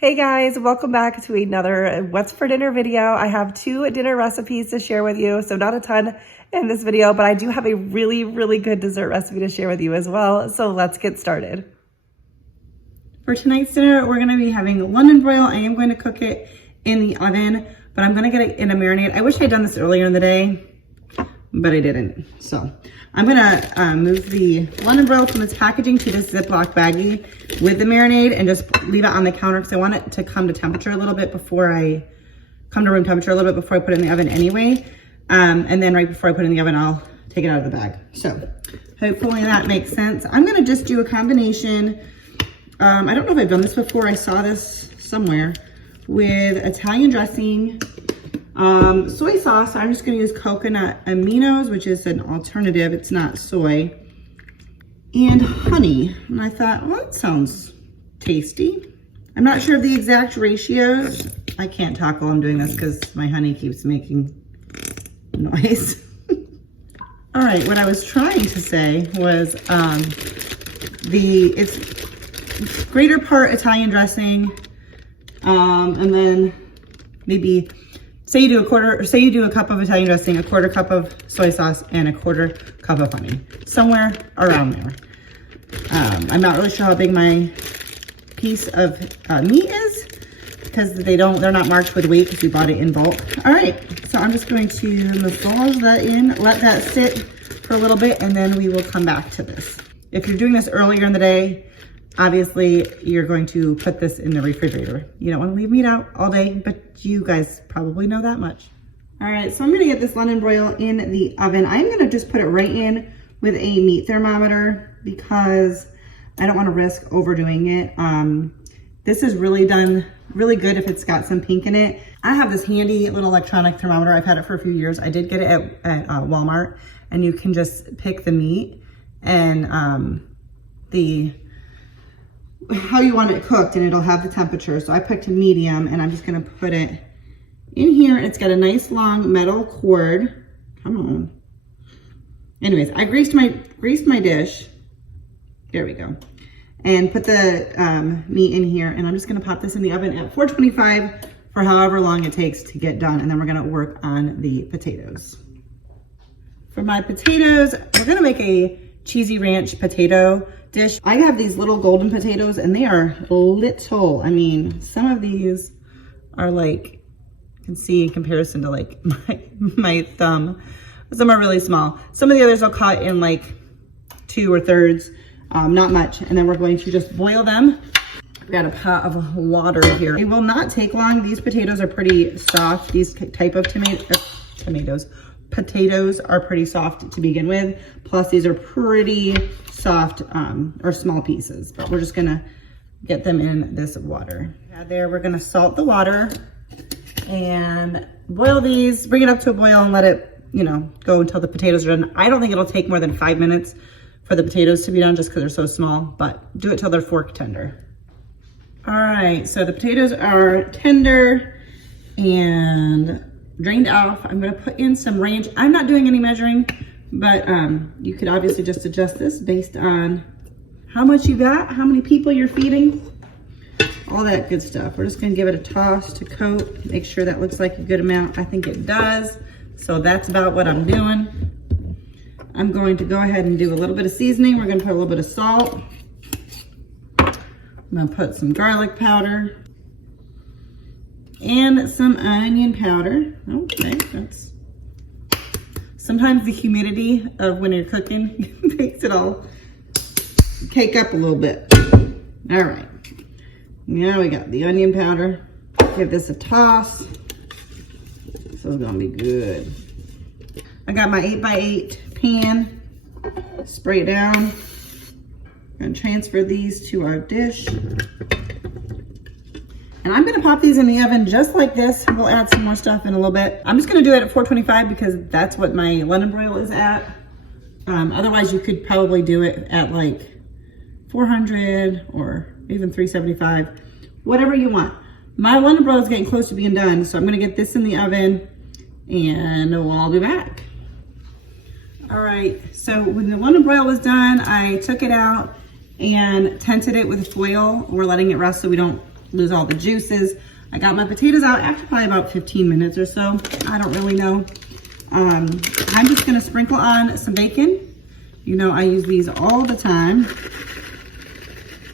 Hey guys, welcome back to another What's for Dinner video. I have two dinner recipes to share with you, so not a ton in this video, but I do have a really good dessert recipe to share with you as well, so let's get started. For tonight's dinner, we're gonna be having London broil. I am going to cook it in the oven, but I'm gonna get it in a marinade. I wish I'd done this earlier in the day, but I didn't. So I'm gonna move the London broil from its packaging to this Ziploc baggie with the marinade and just leave it on the counter because I want it to come to temperature a little bit before I come to room temperature a little bit before I put it in the oven anyway. And then right before I put it in the oven, I'll take it out of the bag. So hopefully that makes sense. I'm gonna just do a combination. I don't know if I've done this before. I saw this somewhere with Italian dressing, soy sauce. I'm just gonna use coconut aminos, which is an alternative. It's not soy, and honey. And I thought, well, that sounds tasty. I'm not sure of the exact ratios. I can't talk while I'm doing this because my honey keeps making noise. All right, what I was trying to say was it's greater part Italian dressing, and then maybe say you do a cup of Italian dressing, a quarter cup of soy sauce, and a quarter cup of honey, somewhere around there. I'm not really sure how big my piece of meat is because they're not marked with weight because we bought it in bulk. All right, so I'm just going to massage that in, let that sit for a little bit, and then we will come back to this. If you're doing this earlier in the day, obviously you're going to put this in the refrigerator. You don't want to leave meat out all day, but you guys probably know that much. All right, so I'm gonna get this London broil in the oven. I'm gonna just put it right in with a meat thermometer because I don't want to risk overdoing it. This is really good if it's got some pink in it. I have this handy little electronic thermometer. I've had it for a few years. I did get it at Walmart, and you can just pick the meat and how you want it cooked, and it'll have the temperature. So I picked a medium, and I'm just gonna put it in here. It's got a nice long metal cord. Come on. Anyways, I greased my dish. There we go. And put the meat in here, and I'm just gonna pop this in the oven at 425 for however long it takes to get done, and then we're gonna work on the potatoes. For my potatoes, we're gonna make a cheesy ranch potato dish. I have these little golden potatoes, and they are little. I mean, some of these are like, you can see in comparison to like my thumb. Some are really small. Some of the others I'll cut in like 2 or thirds, not much. And then we're going to just boil them. I've got a pot of water here. It will not take long. These potatoes are pretty soft. These type of potatoes are pretty soft to begin with. Plus these are pretty soft or small pieces, but we're just gonna get them in this water. There, we're gonna salt the water and boil these, bring it up to a boil and let it, go until the potatoes are done. I don't think it'll take more than 5 minutes for the potatoes to be done just because they're so small, but do it till they're fork tender. All right, so the potatoes are tender and drained off. I'm gonna put in some ranch. I'm not doing any measuring, but you could obviously just adjust this based on how much you got, how many people you're feeding, all that good stuff. We're just gonna give it a toss to coat, make sure that looks like a good amount. I think it does, so that's about what I'm doing. I'm going to go ahead and do a little bit of seasoning. We're gonna put a little bit of salt. I'm gonna put some garlic powder and some onion powder. Okay, that's sometimes the humidity of when you're cooking makes it all cake up a little bit. All right, now we got the onion powder. Give this a toss. This is gonna be good. I got my 8x8 pan. Spray it down. I'm gonna transfer these to our dish. And I'm gonna pop these in the oven just like this. We'll add some more stuff in a little bit. I'm just gonna do it at 425 because that's what my London broil is at. Otherwise you could probably do it at like 400 or even 375, whatever you want. My London broil is getting close to being done, so I'm gonna get this in the oven and we'll be back. All right, so when the London broil was done, I took it out and tented it with foil. We're letting it rest so we don't lose all the juices. I got my potatoes out after probably about 15 minutes or so. I don't really know. I'm just gonna sprinkle on some bacon. You know, I use these all the time.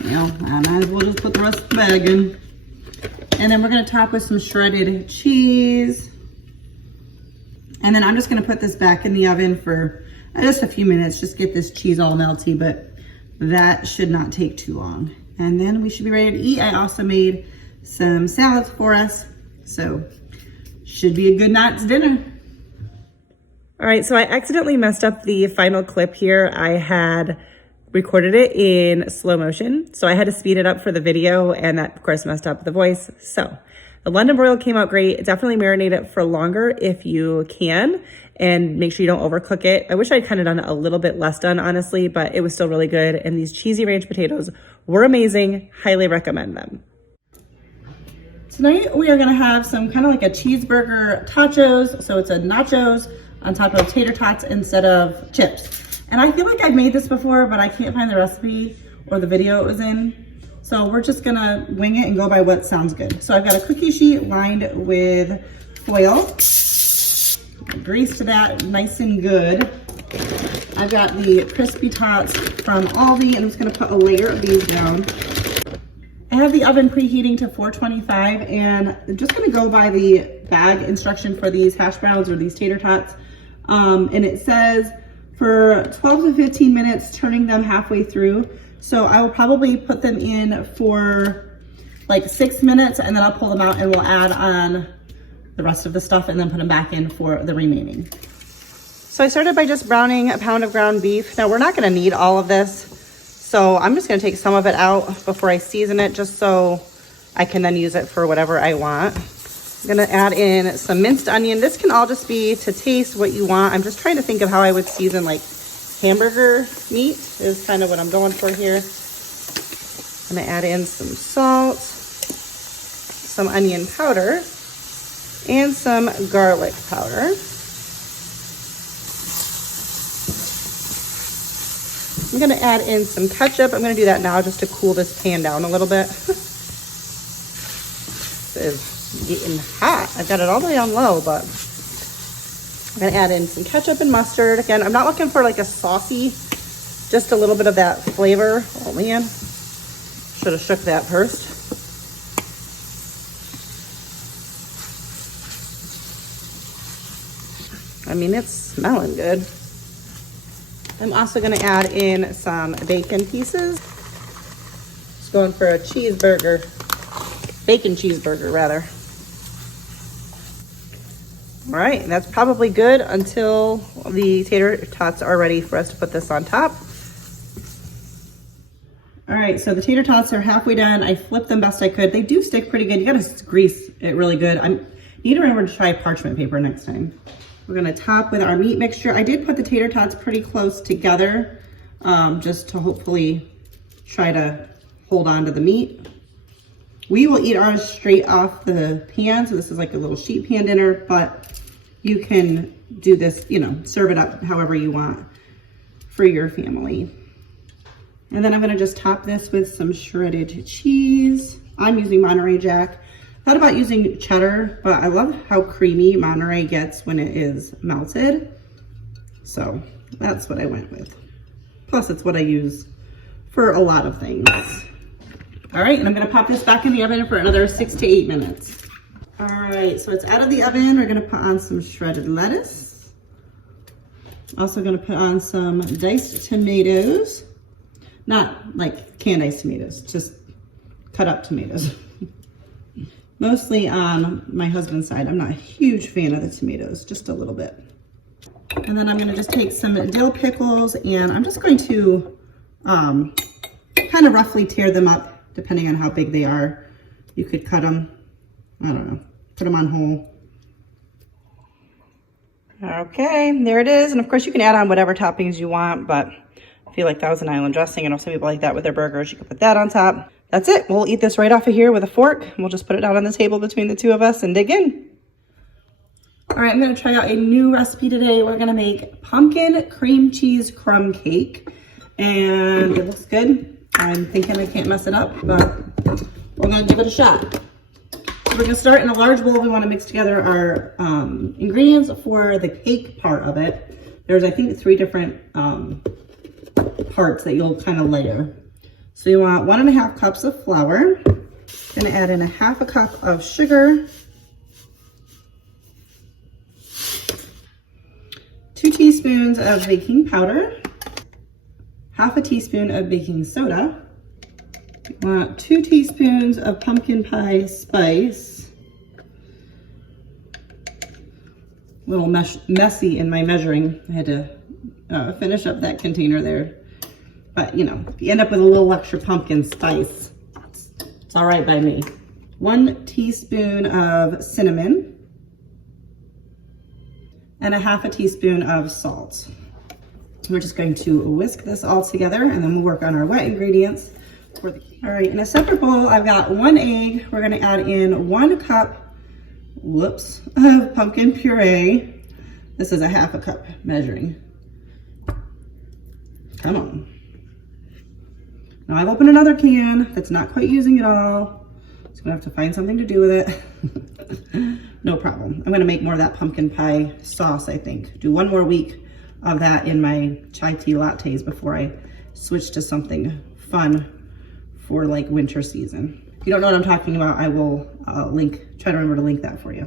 You know, I might as well just put the rest of the bag in. And then we're gonna top with some shredded cheese. And then I'm just gonna put this back in the oven for just a few minutes, just get this cheese all melty, but that should not take too long. And then we should be ready to eat. I also made some salads for us, so should be a good night's dinner. All right, so I accidentally messed up the final clip here. I had recorded it in slow motion, so I had to speed it up for the video, and that of course messed up the voice. So the London broil came out great. Definitely marinate it for longer if you can, and make sure you don't overcook it. I wish I'd kind of done a little bit less done, honestly, but it was still really good. And these cheesy ranch potatoes were amazing. Highly recommend them. Tonight we are gonna have some kind of like a cheeseburger tachos. So it's a nachos on top of tater tots instead of chips. And I feel like I've made this before, but I can't find the recipe or the video it was in. So we're just gonna wing it and go by what sounds good. So I've got a cookie sheet lined with foil. Grease to that nice and good. I've got the crispy tots from Aldi, and I'm just gonna put a layer of these down. I have the oven preheating to 425, and I'm just gonna go by the bag instruction for these hash browns or these tater tots. And it says for 12 to 15 minutes, turning them halfway through. So I will probably put them in for like 6 minutes, and then I'll pull them out and we'll add on the rest of the stuff and then put them back in for the remaining. So I started by just browning a pound of ground beef. Now we're not gonna need all of this, so I'm just gonna take some of it out before I season it, just so I can then use it for whatever I want. I'm gonna add in some minced onion. This can all just be to taste what you want. I'm just trying to think of how I would season like hamburger meat is kind of what I'm going for here. I'm gonna add in some salt, some onion powder, and some garlic powder. I'm gonna add in some ketchup. I'm gonna do that now just to cool this pan down a little bit. This is getting hot. I've got it all the way on low, but I'm gonna add in some ketchup and mustard. Again, I'm not looking for like a saucy, just a little bit of that flavor. Oh man, should have shook that first. I mean, it's smelling good. I'm also gonna add in some bacon pieces. Just going for a cheeseburger, bacon cheeseburger rather. All right, that's probably good until the tater tots are ready for us to put this on top. All right, so the tater tots are halfway done. I flipped them best I could. They do stick pretty good. You gotta grease it really good. I need to remember to try parchment paper next time. We're gonna top with our meat mixture. I did put the tater tots pretty close together, just to hopefully try to hold on to the meat. We will eat ours straight off the pan, so this is like a little sheet pan dinner, but you can do this, you know, serve it up however you want for your family. And then I'm gonna just top this with some shredded cheese. I'm using Monterey Jack. Thought about using cheddar, but I love how creamy Monterey gets when it is melted. So that's what I went with. Plus it's what I use for a lot of things. All right, and I'm gonna pop this back in the oven for another 6 to 8 minutes. All right, so it's out of the oven. We're gonna put on some shredded lettuce. Also gonna put on some diced tomatoes. Not like canned diced tomatoes, just cut up tomatoes. Mostly on my husband's side. I'm not a huge fan of the tomatoes, just a little bit. And then I'm gonna just take some dill pickles, and I'm just going to kind of roughly tear them up depending on how big they are. You could cut them, I don't know, put them on whole. Okay, there it is. And of course you can add on whatever toppings you want, but I feel like Thousand Island dressing. I know some people like that with their burgers. You can put that on top. That's it. We'll eat this right off of here with a fork. We'll just put it out on the table between the two of us and dig in. All right, I'm gonna try out a new recipe today. We're gonna make pumpkin cream cheese crumb cake. And it looks good. I'm thinking I can't mess it up, but we're gonna give it a shot. So we're gonna start in a large bowl. We wanna mix together our ingredients for the cake part of it. There's, I think, 3 different parts that you'll kind of layer. So you want 1.5 cups of flour. Gonna add in 1/2 cup of sugar, 2 teaspoons of baking powder, 1/2 teaspoon of baking soda. You want 2 teaspoons of pumpkin pie spice. A little messy in my measuring. I had to finish up that container there. But you know, if you end up with a little extra pumpkin spice, it's all right by me. 1 teaspoon of cinnamon and 1/2 teaspoon of salt. We're just going to whisk this all together and then we'll work on our wet ingredients for the cake. All right, in a separate bowl, I've got 1 egg. We're gonna add in 1 cup, of pumpkin puree. This is 1/2 cup measuring. Come on. Now I've opened another can that's not quite using it all. So I'm gonna have to find something to do with it. No problem. I'm gonna make more of that pumpkin pie sauce, I think. Do 1 more week of that in my chai tea lattes before I switch to something fun for like winter season. If you don't know what I'm talking about, I will try to remember to link that for you.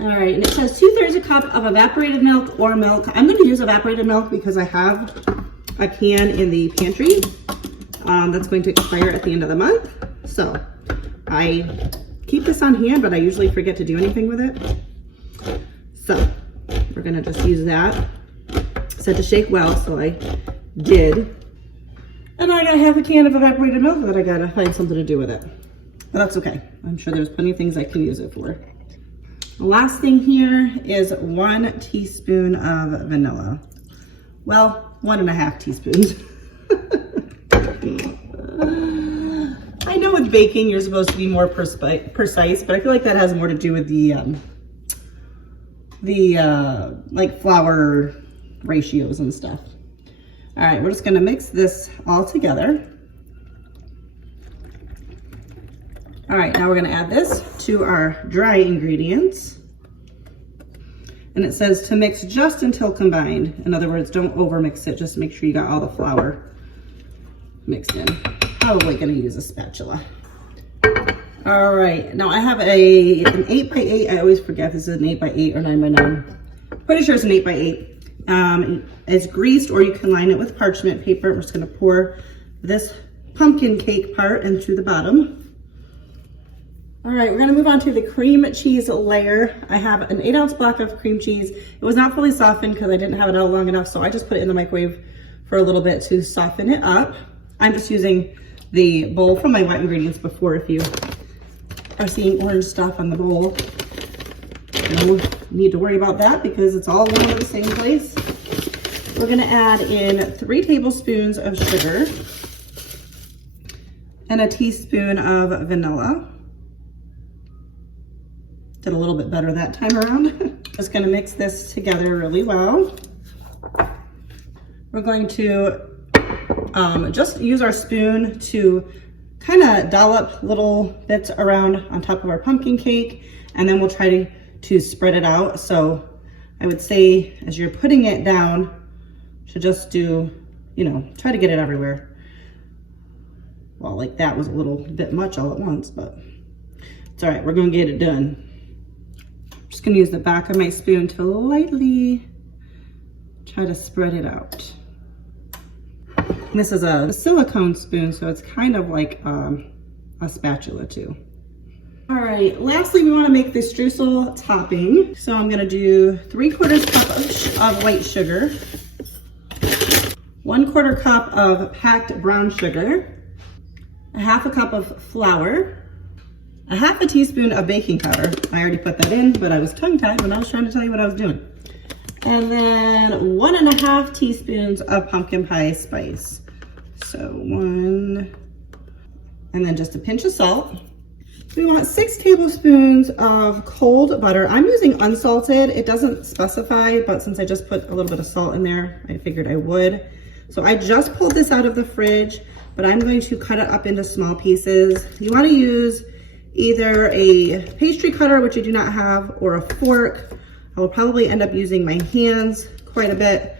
All right, and it says 2/3 cup of evaporated milk or milk. I'm gonna use evaporated milk because I have a can in the pantry that's going to expire at the end of the month. So I keep this on hand, but I usually forget to do anything with it. So we're gonna just use that. It said to shake well, so I did. And I got 1/2 can of evaporated milk that I gotta find something to do with it. But that's okay. I'm sure there's plenty of things I can use it for. The last thing here is 1 teaspoon of vanilla. Well, 1.5 teaspoons. I know with baking, you're supposed to be more precise, but I feel like that has more to do with the like flour ratios and stuff. All right, we're just gonna mix this all together. All right, now we're gonna add this to our dry ingredients. And it says to mix just until combined. In other words, don't over mix it, just make sure you got all the flour mixed in. Probably gonna use a spatula. All right, now I have an 8x8. I always forget if this is an 8x8 or 9x9. Pretty sure it's an 8x8. It's greased, or you can line it with parchment paper. We're just gonna pour this pumpkin cake part into the bottom. All right, we're gonna move on to the cream cheese layer. I have an 8-ounce block of cream cheese. It was not fully softened because I didn't have it out long enough, so I just put it in the microwave for a little bit to soften it up. I'm just using the bowl from my wet ingredients before. If you are seeing orange stuff on the bowl, no need to worry about that because it's all going to the same place. We're gonna add in 3 tablespoons of sugar and a teaspoon of vanilla. Did a little bit better that time around. Just gonna mix this together really well. We're going to just use our spoon to kind of dollop little bits around on top of our pumpkin cake, and then we'll try to spread it out. So I would say as you're putting it down, to just do, you know, try to get it everywhere. Well, like that was a little bit much all at once, but it's all right, we're gonna get it done. Just gonna use the back of my spoon to lightly try to spread it out. And this is a silicone spoon, so it's kind of like a spatula too. All right, lastly, we wanna make the streusel topping. So I'm gonna do 3/4 cup of white sugar, 1/4 cup of packed brown sugar, 1/2 cup of flour, 1/2 teaspoon of baking powder. I already put that in, but I was tongue-tied when I was trying to tell you what I was doing. And then 1.5 teaspoons of pumpkin pie spice. So 1, and then just a pinch of salt. We want 6 tablespoons of cold butter. I'm using unsalted. It doesn't specify, but since I just put a little bit of salt in there, I figured I would. So I just pulled this out of the fridge. but I'm going to cut it up into small pieces. You want to use either a pastry cutter, which I do not have, or a fork. I will probably end up using my hands quite a bit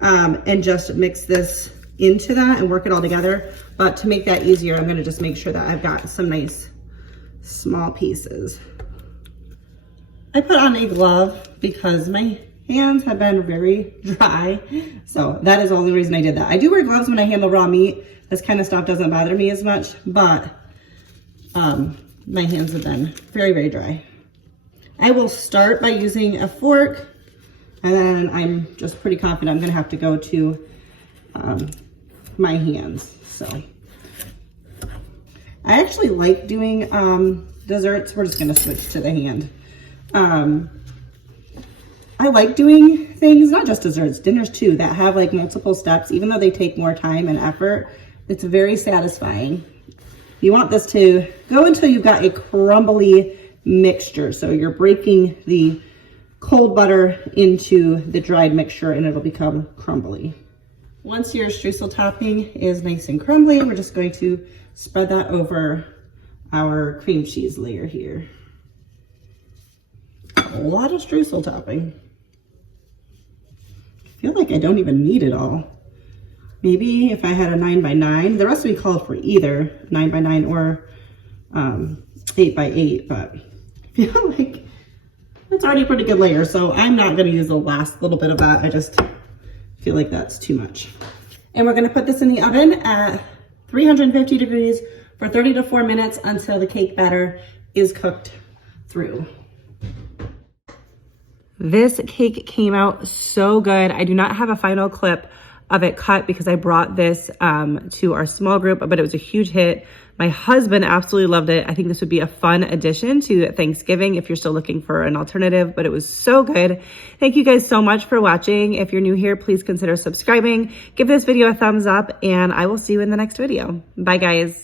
and just mix this into that and work it all together. But to make that easier, I'm going to just make sure that I've got some nice small pieces. I put on a glove because my hands have been very dry, so that is the only reason I did that. I do wear gloves when I handle raw meat. This kind of stuff doesn't bother me as much, but my hands have been very, very dry. I will start by using a fork, and then I'm just pretty confident I'm gonna have to go to my hands. So I actually like doing desserts. We're just gonna switch to the hand. I like doing things, not just desserts, dinners too, that have like multiple steps, even though they take more time and effort. It's very satisfying. You want this to go until you've got a crumbly mixture. So you're breaking the cold butter into the dried mixture and it'll become crumbly. Once your streusel topping is nice and crumbly, we're just going to spread that over our cream cheese layer here. A lot of streusel topping. I feel like I don't even need it all. Maybe if I had a 9x9, the recipe called for either 9x9 or 8x8, but I feel like it's already a pretty good layer, so I'm not gonna use the last little bit of that. I just feel like that's too much. And we're gonna put this in the oven at 350 degrees for 30 to 4 minutes until the cake batter is cooked through. This cake came out so good. I do not have a final clip of it cut because I brought this to our small group, but it was a huge hit. My husband absolutely loved it. I think this would be a fun addition to Thanksgiving if you're still looking for an alternative, but it was so good. Thank you guys so much for watching. If you're new here, please consider subscribing. Give this video a thumbs up, and I will see you in the next video. Bye, guys.